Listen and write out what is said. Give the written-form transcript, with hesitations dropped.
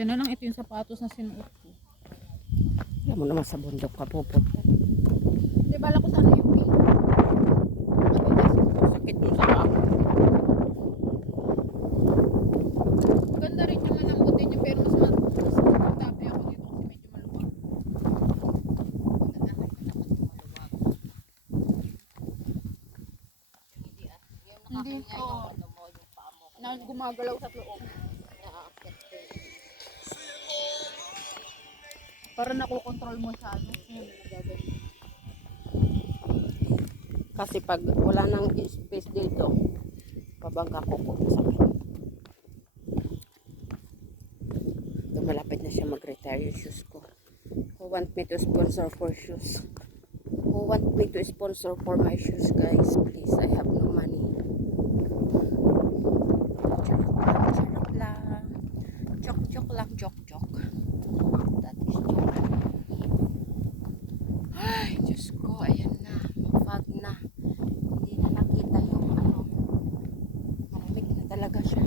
Buti na lang ito yung sapatos na sinuot ko. Alam mo naman sa bundok ka pupunta. Di bala ko sana yung pink. Sakit mo sa ako. Ganda rin yung malambutin niya pero mas matabi ako dito kasi medyo maluwag. Hindi, oo. Na gumagalaw sa loob. Para nakokontrol mo siya. Kasi pag wala nang space dito, pabangga ko sa kanya. Malapit na siya mag-retire yung shoes ko. Who want me to sponsor for shoes? Who want me to sponsor for my shoes, guys? Please, I have no money. Charot lang. Joke lang, joke. That is joke. Ay, Diyos ko, ayan na. Fog na. Hindi na nakita yung ano. Malamig na talaga siya.